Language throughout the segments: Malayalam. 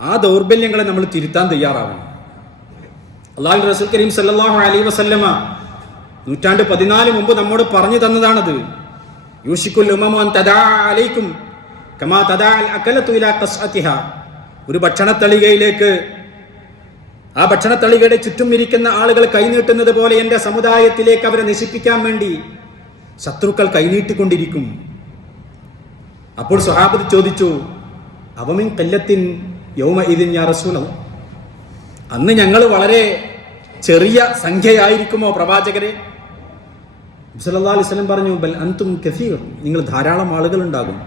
ആ ദൗർബല്യങ്ങളെ നമ്മൾ തിരുത്താൻ തയ്യാറാവണം. അല്ലാഹുവിന്റെ റസൂൽ കരീം സല്ലല്ലാഹു അലൈഹി വസല്ലമ 14 മുമ്പ് നമ്മോട് പറഞ്ഞു തന്നതാണത്. യൂഷിക്കുൽ ഉമമു അൻ തദാ അലൈക്കും കമാ തദാ അൽ അകലതു ഇലാ ഖസ്അതിഹാ. ഒരു ഭക്ഷണത്തളികയിലേക്ക് ആ ഭക്ഷണത്തളികയുടെ ചുറ്റും ഇരിക്കുന്ന ആളുകൾ കൈനീട്ടുന്നത് പോലെ എൻ്റെ സമുദായത്തിലേക്ക് അവരെ നശിപ്പിക്കാൻ വേണ്ടി ശത്രുക്കൾ കൈനീട്ടിക്കൊണ്ടിരിക്കും. അപ്പോൾ സ്വഹാബത്ത് ചോദിച്ചു, അവമിൻ ഖല്ലത്തിൻ യൗമഇദിൻ യാ റസൂലല്ലാഹ്, അന്ന് ഞങ്ങൾ വളരെ ചെറിയ സംഖ്യയായിരിക്കുമോ പ്രവാചകരെ? സല്ലല്ലാഹു അലൈഹി വസല്ലം പറഞ്ഞു, ബൽ അൻതും കസീർ, നിങ്ങൾ ധാരാളം ആളുകൾ ഉണ്ടാകും.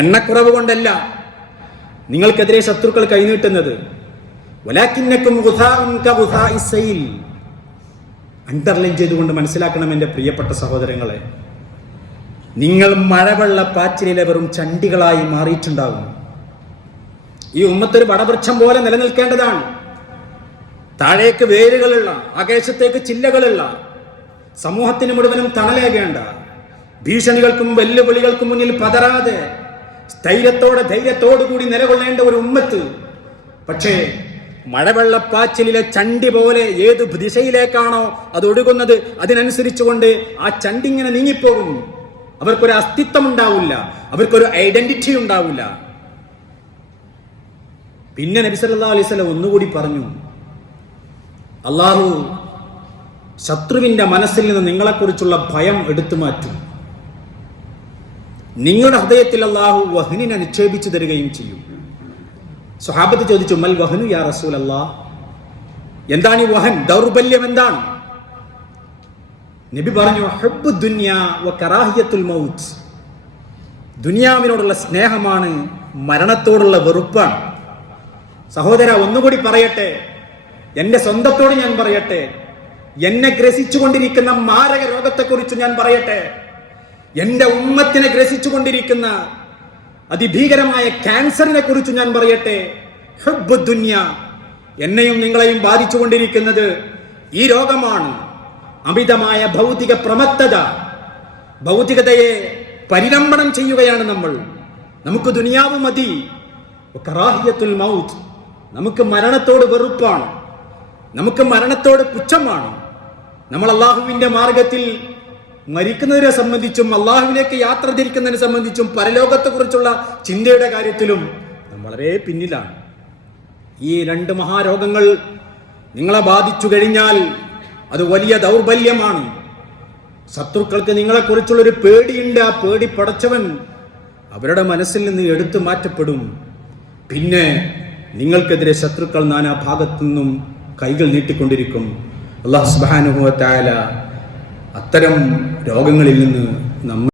എണ്ണക്കുറവ് കൊണ്ടല്ല നിങ്ങൾക്കെതിരെ ശത്രുക്കൾ കൈനീട്ടുന്നത്. വലാകിന്നകും ഗുസാഉൻ കഗുസാഇസ് സൈൽ. അണ്ടർലൈൻ ചെയ്തുകൊണ്ട് മനസ്സിലാക്കണം എൻ്റെ പ്രിയപ്പെട്ട സഹോദരങ്ങളെ, നിങ്ങൾ മഴവെള്ളപ്പാച്ചിലിലെ വെറും ചണ്ടികളായി മാറിയിട്ടുണ്ടാകും. ഈ ഉമ്മത്തൊരു വടവൃക്ഷം പോലെ നിലനിൽക്കേണ്ടതാണ്. താഴേക്ക് വേരുകളുള്ള, ആകാശത്തേക്ക് ചില്ലകളുള്ള, സമൂഹത്തിന് മുഴുവനും തണലേകേണ്ട, ഭീഷണികൾക്കും വെല്ലുവിളികൾക്കും മുന്നിൽ പതറാതെ ധൈര്യത്തോടുകൂടി നിലകൊള്ളേണ്ട ഒരു ഉമ്മത്ത്. പക്ഷേ മഴവെള്ളപ്പാച്ചിലിലെ ചണ്ടി പോലെ ഏത് ദിശയിലേക്കാണോ അത് ഒഴുകുന്നത് അതിനനുസരിച്ചുകൊണ്ട് ആ ചണ്ടി ഇങ്ങനെ നീങ്ങിപ്പോകും. അവർക്കൊരു അസ്തിത്വം ഉണ്ടാവില്ല, അവർക്കൊരു ഐഡന്റിറ്റി ഉണ്ടാവില്ല. പിന്നെ നബി സല്ലല്ലാഹു അലൈഹി വസല്ലം ഒന്നുകൂടി പറഞ്ഞു, അല്ലാഹു ശത്രുവിന്റെ മനസ്സിൽ നിന്ന് നിങ്ങളെക്കുറിച്ചുള്ള ഭയം എടുത്തു മാറ്റും. നിങ്ങളുടെ ഹൃദയത്തിൽ അല്ലാഹു വഹ്നിനെ നിക്ഷേപിച്ചു തരികയും ചെയ്യും. സ്വഹാബത്ത് ചോദിച്ചു, മൽ വഹ്നു യാ റസൂലല്ലാഹ്, എന്താണ് ഈ വഹൻ, ദൗർബല്യം എന്താണ്? നബി പറഞ്ഞു, ഹുബ്ബു ദുനിയ വ കറാഹിയത്തുൽ മൗത്ത്. ദുനിയാവിനോടുള്ള സ്നേഹമാണ്, മരണത്തോടുള്ള വെറുപ്പാണ്. സഹോദര, ഒന്നുകൂടി പറയട്ടെ, എന്റെ സ്വന്തത്തോട് ഞാൻ പറയട്ടെ, എന്നെ ഗ്രസിച്ചുകൊണ്ടിരിക്കുന്ന മാരക രോഗത്തെക്കുറിച്ച് ഞാൻ പറയട്ടെ, എന്റെ ഉമ്മത്തിനെ ഗ്രസിച്ചുകൊണ്ടിരിക്കുന്ന അതിഭീകരമായ ക്യാൻസറിനെ കുറിച്ച് ഞാൻ പറയട്ടെ. ഹുബ്ബു ദുനിയ, എന്നെയും നിങ്ങളെയും ബാധിച്ചുകൊണ്ടിരിക്കുന്നത് ഈ രോഗമാണ്. അമിതമായ ഭൗതിക പ്രമത്തത, ഭൗതികതയെ പരിലംബനം ചെയ്യുകയാണ് നമ്മൾ. നമുക്ക് ദുനിയാവ് മതി. കറാഹിയത്തുൽ മൗത്ത്, നമുക്ക് മരണത്തോട് വെറുപ്പാണ്, നമുക്ക് മരണത്തോട് പുച്ഛമാണ്. നമ്മൾ അള്ളാഹുവിന്റെ മാർഗത്തിൽ മരിക്കുന്നതിനെ സംബന്ധിച്ചും അള്ളാഹുവിലേക്ക് യാത്ര തിരിക്കുന്നതിനെ സംബന്ധിച്ചും പരലോകത്തെ കുറിച്ചുള്ള ചിന്തയുടെ കാര്യത്തിലും നാം വളരെ പിന്നിലാണ്. ഈ 2 മഹാരോഗങ്ങൾ നിങ്ങളെ ബാധിച്ചു കഴിഞ്ഞാൽ അത് വലിയ ദൗർബല്യമാണ്. ശത്രുക്കൾക്ക് നിങ്ങളെക്കുറിച്ചുള്ളൊരു പേടിയുണ്ട്. ആ പേടി പടച്ചവൻ അവരുടെ മനസ്സിൽ നിന്ന് എടുത്തു മാറ്റപ്പെടും. പിന്നെ നിങ്ങൾക്കെതിരെ ശത്രുക്കൾ നാനാ ഭാഗത്തു നിന്നും കൈകൾ നീട്ടിക്കൊണ്ടിരിക്കും. അല്ലാഹു സുബ്ഹാനഹു വ തആല അത്തരം രോഗങ്ങളിൽ നിന്ന് നമ്മെ